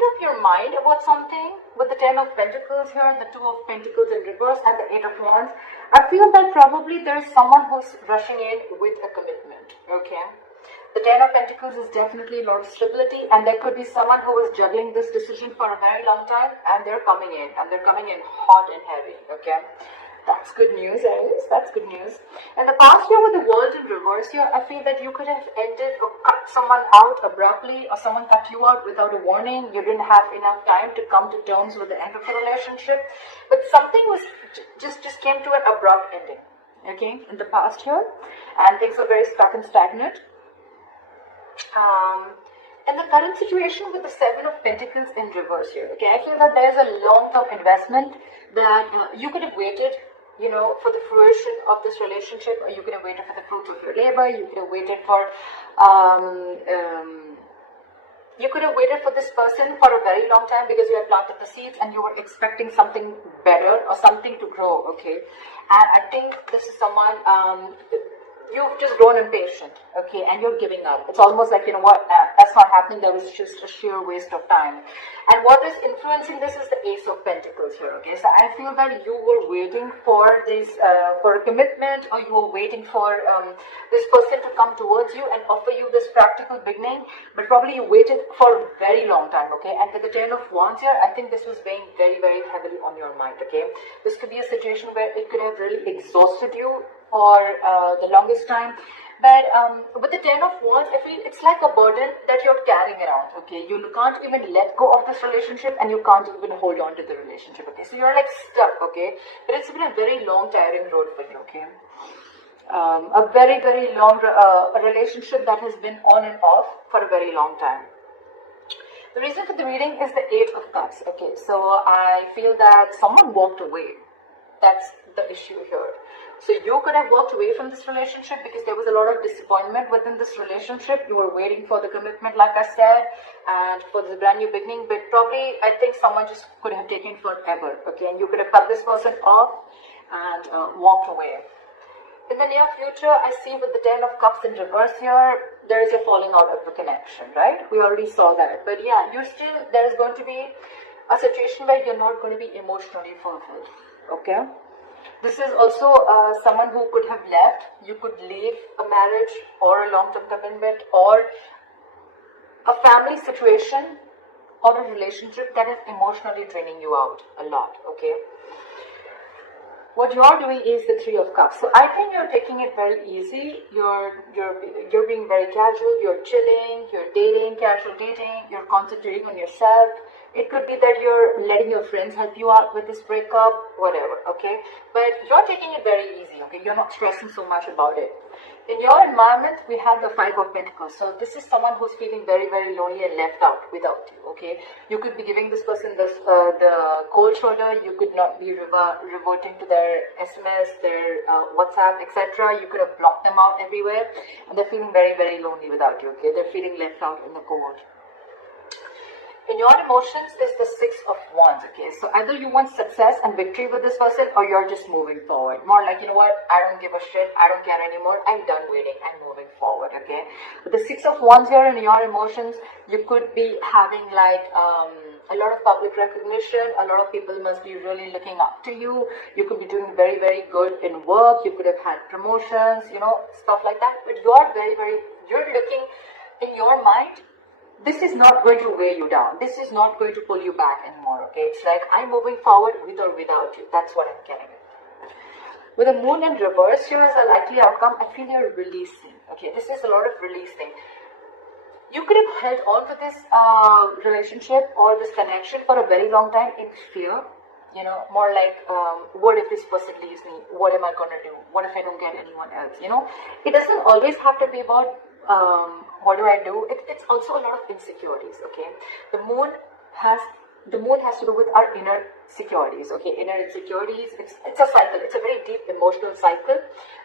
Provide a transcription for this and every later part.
made up your mind about something with the 10 of Pentacles here, the 2 of Pentacles in reverse, and the 8 of Wands. I feel that probably there's someone who's rushing in with a commitment, okay? The 10 of Pentacles is definitely a lot of stability, and there could be someone who is juggling this decision for a very long time, and they're coming in, hot and heavy, okay? That's good news, Aries. That's good news. And the past year with the world in reverse here, I feel that you could have ended or cut someone out abruptly, or someone cut you out without a warning. You didn't have enough time to come to terms with the end of the relationship. But something was just came to an abrupt ending, okay, in the past year. And things were very stuck and stagnant. And the current situation with the 7 of Pentacles in reverse here, okay, I feel that there's a long-term investment that you could have waited, you know, for the fruition of this relationship, or you could have waited for the fruits of your labor. You could have waited for this person for a very long time because you had planted the seeds and you were expecting something better or something to grow, okay? And I think this is someone, you've just grown impatient, okay, and you're giving up. It's almost like, you know what, that's not happening. There was just a sheer waste of time. And what is influencing this is the Ace of Pentacles here, okay? So I feel that you were waiting for this, for a commitment, or you were waiting for this person to come towards you and offer you this practical beginning, but probably you waited for a very long time, okay? And with the 10 of Wands here, I think this was weighing very, very heavily on your mind, okay? This could be a situation where it could have really exhausted you for the longest time. But with the 10 of Wands, I feel it's like a burden that you're carrying around, okay? You can't even let go of this relationship, and you can't even hold on to the relationship, okay? So you're like stuck, okay? But it's been a very long, tiring road for you, okay? A very, very long a relationship that has been on and off for a very long time. The reason for the reading is the 8 of Cups, okay? So I feel that someone walked away. That's the issue here. So you could have walked away from this relationship because there was a lot of disappointment within this relationship. You were waiting for the commitment, like I said, and for the brand new beginning. But probably, I think someone just could have taken forever, okay? And you could have cut this person off and walked away. In the near future, I see with the 10 of Cups in reverse here, there is a falling out of the connection, right? We already saw that. But yeah, there is going to be a situation where you're not going to be emotionally fulfilled, okay? This is also someone who could have left. You could leave a marriage or a long-term commitment or a family situation or a relationship that is emotionally draining you out a lot, okay? What you're doing is the 3 of Cups. So I think you're taking it very easy. You're being very casual. You're chilling. You're dating, casual dating. You're concentrating on yourself. It could be that you're letting your friends help you out with this breakup, whatever, okay? But you're taking it very easy, okay? You're not stressing so much about it. In your environment, we have the 5 of Pentacles. So this is someone who's feeling very, very lonely and left out without you, okay? You could be giving this person the cold shoulder. You could not be reverting to their SMS, their WhatsApp, etc. You could have blocked them out everywhere. And they're feeling very, very lonely without you, okay? They're feeling left out in the cold. In your emotions, there's the 6 of Wands, okay? So either you want success and victory with this person, or you're just moving forward. More like, you know what, I don't give a shit, I don't care anymore, I'm done waiting, I'm moving forward, okay? With the 6 of Wands here in your emotions, you could be having like a lot of public recognition. A lot of people must be really looking up to you. You could be doing very, very good in work. You could have had promotions, you know, stuff like that. But you're looking in your mind, this is not going to weigh you down. This is not going to pull you back anymore, okay? It's like, I'm moving forward with or without you. That's what I'm getting at. With the moon in reverse here as a likely outcome, I feel you're releasing, okay? This is a lot of releasing. You could have held on to this relationship or this connection for a very long time in fear. You know, more like, what if this person leaves me? What am I going to do? What if I don't get anyone else? You know, it doesn't always have to be about what do I do? It's also a lot of insecurities, okay? The moon has to do with our inner securities, okay? Inner insecurities, it's a cycle. It's a very deep emotional cycle.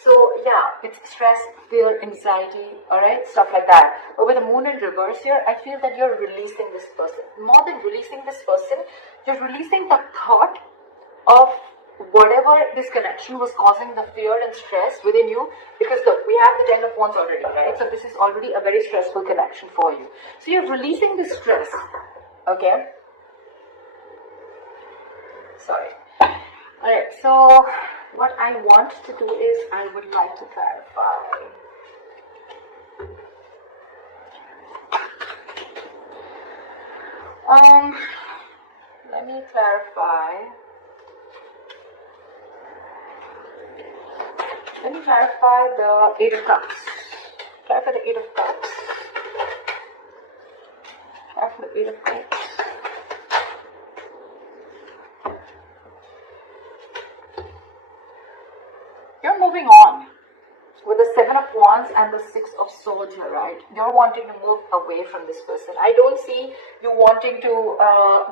So yeah, it's stress, fear, anxiety, all right, stuff like that. But with the moon in reverse here, I feel that you're releasing this person. More than releasing this person, you're releasing the thought of whatever this connection was causing the fear and stress within you, because look, we have the 10 of Wands already, right? So this is already a very stressful connection for you. So you're releasing the stress, okay? Sorry. Alright, so what I want to do is I would like to clarify. Let me clarify. Let me clarify the Eight of Cups. Clarify the Eight of Cups. Clarify the Eight of Cups. You're moving on with the Seven of Wands and the Six of Swords here, right? You're wanting to move away from this person. I don't see you wanting to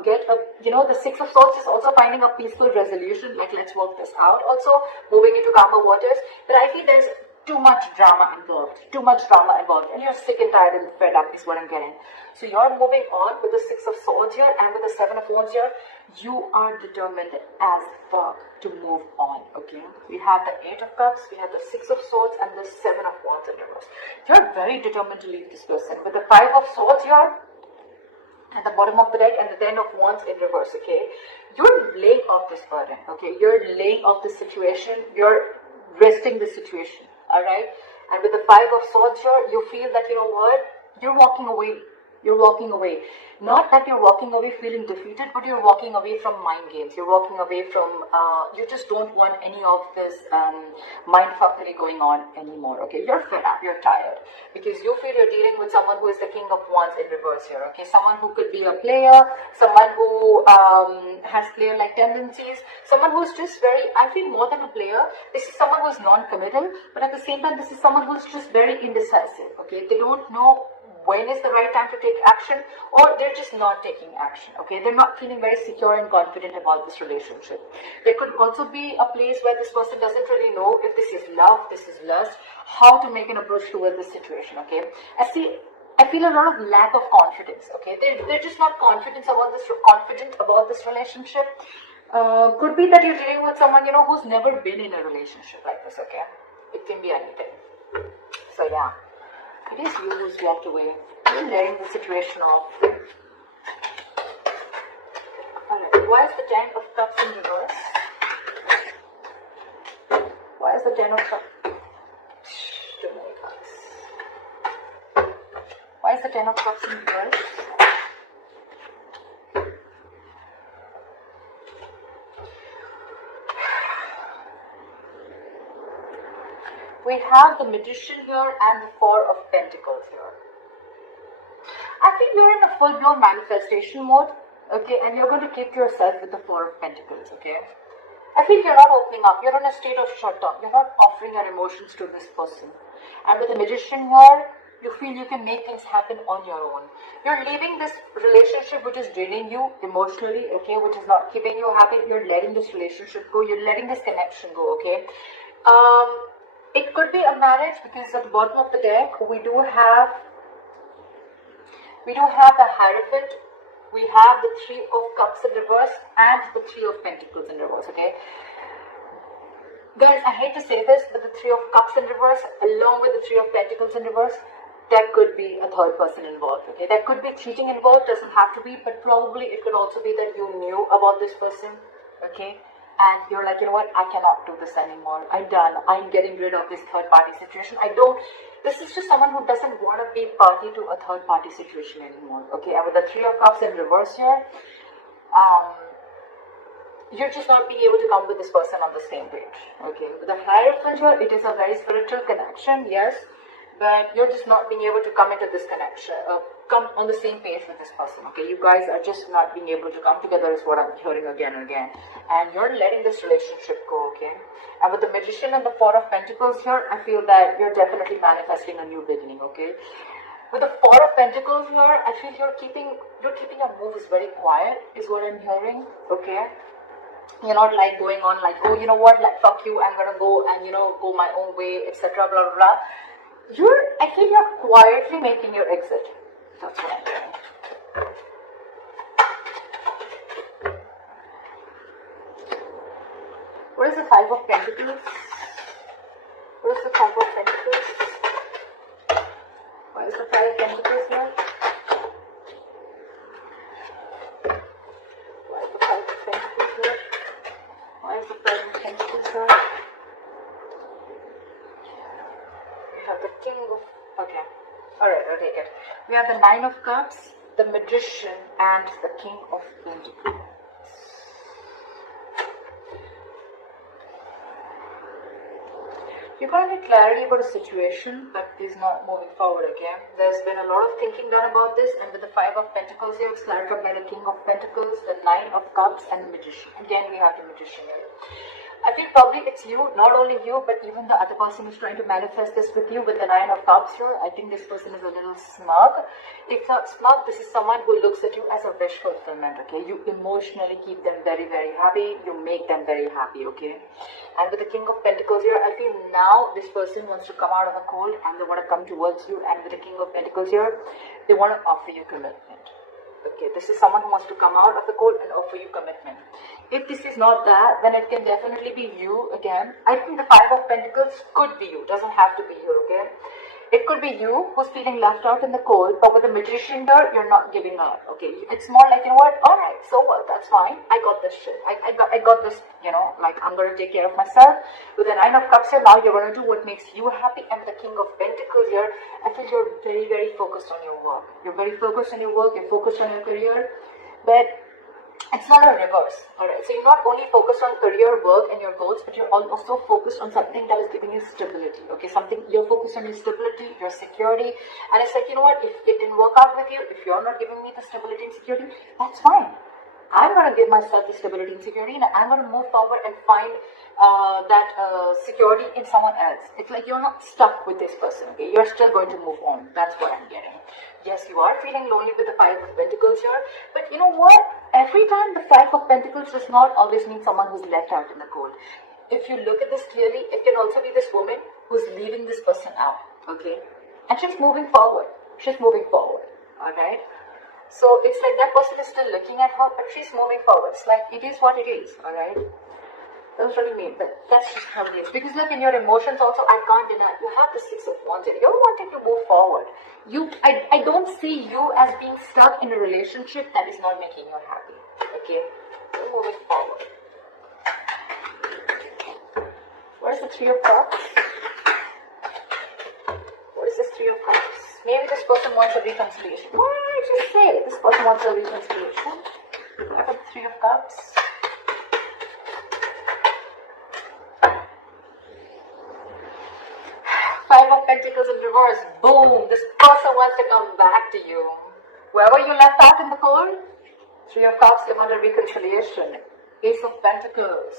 get a, the Six of Swords is also finding a peaceful resolution, like let's work this out. Also moving into calmer waters, but I feel there's too much drama involved, and you're sick and tired and fed up is what I'm getting. So you're moving on with the Six of Swords here and with the Seven of Wands here. You are determined as fuck to move on, okay? We have the Eight of Cups, we have the Six of Swords and the Seven of Wands in reverse. You're very determined to leave this person. With the Five of Swords here at the bottom of the deck and the Ten of Wands in reverse, okay? You're laying off this burden, okay? You're laying off the situation. You're resting the situation. Alright, and with the Five of Swords here, you feel that, you know what, you're walking away. You're walking away. Not that you're walking away feeling defeated, but you're walking away from mind games. You're walking away from, you just don't want any of this mind fuckery going on anymore, okay? You're fed up, you're tired, because you feel you're dealing with someone who is the King of Wands in reverse here, okay? Someone who could be a player, someone who has player-like tendencies, someone who's just very, I feel more than a player, this is someone who's non-committal, but at the same time, this is someone who's just very indecisive, okay? They don't know when is the right time to take action, or they're just not taking action, okay? They're not feeling very secure and confident about this relationship. There could also be a place where this person doesn't really know if this is love, this is lust, how to make an approach towards this situation, okay? I feel a lot of lack of confidence, okay? They're just not confident about this relationship. Could be that you're dealing with someone, who's never been in a relationship like this, okay? It can be anything. So yeah. It is you who's walked away. You're letting the situation off. Alright, why is the Ten of Cups in reverse? Why is the Ten of Cups? Too many cards. Why is the Ten of Cups in reverse? We have the Magician here and the Four of Pentacles here. I think you're in a full-blown manifestation mode, okay, and you're going to keep yourself with the Four of Pentacles, okay. I feel you're not opening up. You're in a state of shutdown. You're not offering your emotions to this person. And with the Magician here, you feel you can make things happen on your own. You're leaving this relationship which is draining you emotionally, okay, which is not keeping you happy. You're letting this relationship go. You're letting this connection go, okay. It could be a marriage, because at the bottom of the deck we do have the Hierophant, we have the Three of Cups in reverse and the Three of Pentacles in reverse, okay? Guys, I hate to say this, but the Three of Cups in reverse along with the Three of Pentacles in reverse, there could be a third person involved, okay? There could be cheating involved, doesn't have to be, but probably it could also be that you knew about this person, okay? And you're like, you know what, I cannot do this anymore. I'm done. I'm getting rid of this third party situation. This is just someone who doesn't want to be party to a third party situation anymore. Okay, and with the Three of Cups in reverse here, you're just not being able to come with this person on the same page. Okay, with the Hierophant here, it is a very spiritual connection, yes, but you're just not being able to come into this connection, come on the same page with this person, okay? You guys are just not being able to come together is what I'm hearing again and again. And you're letting this relationship go, okay? And with the Magician and the Four of Pentacles here, I feel that you're definitely manifesting a new beginning, okay? With the Four of Pentacles here, I feel you're keeping your moves very quiet is what I'm hearing, okay? You're not like going on like, oh, you know what, like fuck you, I'm gonna go and, go my own way, etc., blah, blah, blah. I feel you're quietly making your exit. That's what I'm doing. What is the Five of Pentacles? What is the Five of Pentacles? Why is the Five of Pentacles here? have the King of... Okay. Alright, I'll take it. We have the Nine of Cups, the Magician, and the King of Pentacles. You're going to get clarity about a situation that is not moving forward, okay? There's been a lot of thinking done about this, and with the Five of Pentacles here, it's clarified by the King of Pentacles, the Nine of Cups, and the Magician. Again, we have the Magician here. I feel probably it's you, not only you, but even the other person who's trying to manifest this with you with the Nine of Cups here. I think this person is a little smug. If not smug, this is someone who looks at you as a wish fulfillment, okay? You emotionally keep them very, very happy. You make them very happy, okay? And with the King of Pentacles here, I feel now this person wants to come out of the cold and they want to come towards you. And with the King of Pentacles here, they want to offer you commitment. Okay, this is someone who wants to come out of the cold and offer you commitment. If this is not that, then it can definitely be you again. I think the Five of Pentacles could be you, doesn't have to be you, okay? It could be you who's feeling left out in the cold, but with the Magician here, you're not giving up, okay? It's more like, you know what, alright, so what, that's fine. I got this shit. I got this, you know, like I'm going to take care of myself. With the Nine of Cups here, now you're going to do what makes you happy. And with the King of Pentacles here, I feel you're very, very focused on your work. You're very focused on your work, you're focused on your career, but it's not a reverse, alright? So you're not only focused on career, work, and your goals, but you're also focused on something that is giving you stability, okay? Something, you're focused on your stability, your security, and it's like, you know what, if it didn't work out with you, if you're not giving me the stability and security, that's fine. I'm going to give myself the stability and security, and I'm going to move forward and find that security in someone else. It's like you're not stuck with this person, okay? You're still going to move on. That's what I'm getting. Yes, you are feeling lonely with the Five of Pentacles here, but you know what? Every time the Five of Pentacles does not always mean someone who's left out in the cold. If you look at this clearly, it can also be this woman who's leaving this person out, okay? And she's moving forward. She's moving forward, alright? So it's like that person is still looking at her, but she's moving forward. It's like, it is what it is, alright? That's what I mean, but that's just how it is. Because look, in your emotions also, I can't deny, you have the Six of Wands here. You're wanting to move forward. I don't see you as being stuck in a relationship that is not making you happy, okay? You're moving forward. Where's the Three of Cups? What is this Three of Cups? Maybe this person wants a reconciliation. Why did I just say this person wants a reconciliation? What about the Three of Cups? Five of Pentacles in reverse. Boom! This person wants to come back to you. Wherever you left out in the cold, Three of Cups, they want a reconciliation. Ace of Pentacles.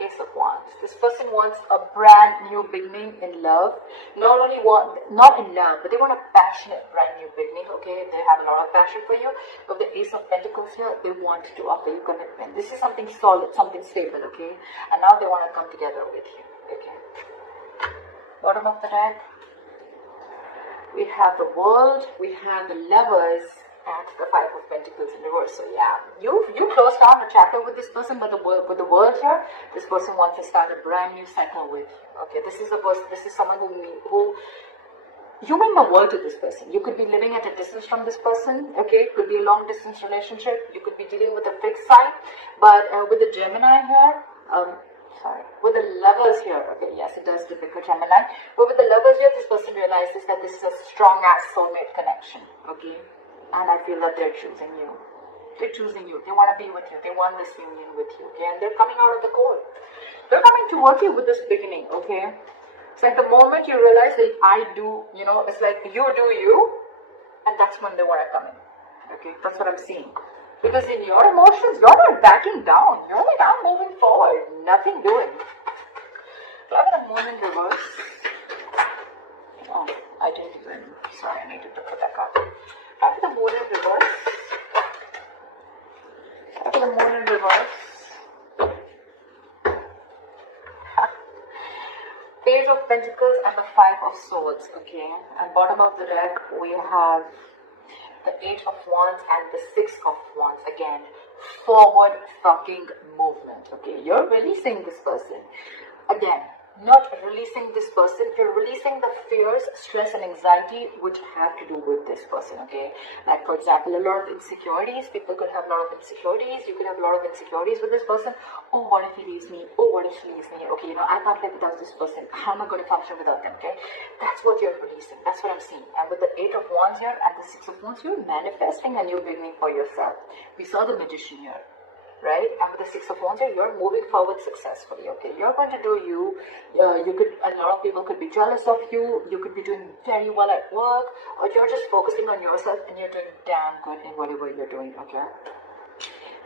Ace of Wands. This person wants a brand new beginning in love. Not in love, but they want a passionate brand new beginning, okay? They have a lot of passion for you. But the Ace of Pentacles here, they want to offer you commitment. This is something solid, something stable, okay? And now they want to come together with you, okay? Bottom of the deck, we have the World, we have the Lovers, and the Five of Pentacles in reverse. So yeah, you closed down a chapter with this person, but with the World here, this person wants to start a brand new cycle with you. Okay, this is the person. This is someone who you mean the world to this person. You could be living at a distance from this person. Okay, it could be a long distance relationship. You could be dealing with a fixed sign, but with the Gemini here. With the Lovers here, okay, yes, it does depict a Gemini, but with the Lovers here, this person realizes that this is a strong-ass soulmate connection, okay, and I feel that they're choosing you. They're choosing you. They want to be with you. They want this union with you, okay, and they're coming out of the cold. They're coming towards you with this beginning, okay. It's like the moment you realize that I do, you know, it's like you do you, and that's when they want to come in, okay, that's what I'm seeing. Because in your emotions, you're not backing down. You're like, I'm moving forward. Nothing doing. Look at the Moon in reverse. Oh, I didn't even. Sorry, I needed to put that card. Look at the Moon in reverse. Look at the Moon in reverse. Page of Pentacles and the Five of Swords. Okay. And bottom of the deck, we have the Eight of Wands and the Six of Wands. Again, forward fucking movement. Okay, you're releasing this person. Again, not releasing this person, you're releasing the fears, stress and anxiety which have to do with this person, okay? Like for example, a lot of insecurities, people could have a lot of insecurities, you could have a lot of insecurities with this person. Oh, what if he leaves me? Oh, what if she leaves me? Okay, I can't live without this person. How am I going to function without them, okay? That's what you're releasing, that's what I'm seeing. And with the 8 of Wands here and the 6 of Wands, you're manifesting a new beginning for yourself. We saw the Magician here, right? And with the 6 of Wands here, you're moving forward successfully, okay? You're going to do you. A lot of people could be jealous of you. You could be doing very well at work, or you're just focusing on yourself and you're doing damn good in whatever you're doing, okay?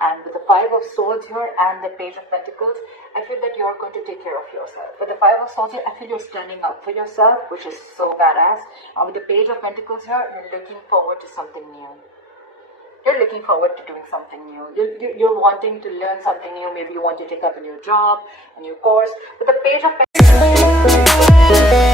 And with the 5 of Swords here and the Page of Pentacles, I feel that you're going to take care of yourself. With the 5 of Swords here, I feel you're standing up for yourself, which is so badass. And with the Page of Pentacles here, you're looking forward to something new. You're looking forward to doing something new. You're wanting to learn something new. Maybe you want to take up a new job, a new course. With the Page of Pentacles,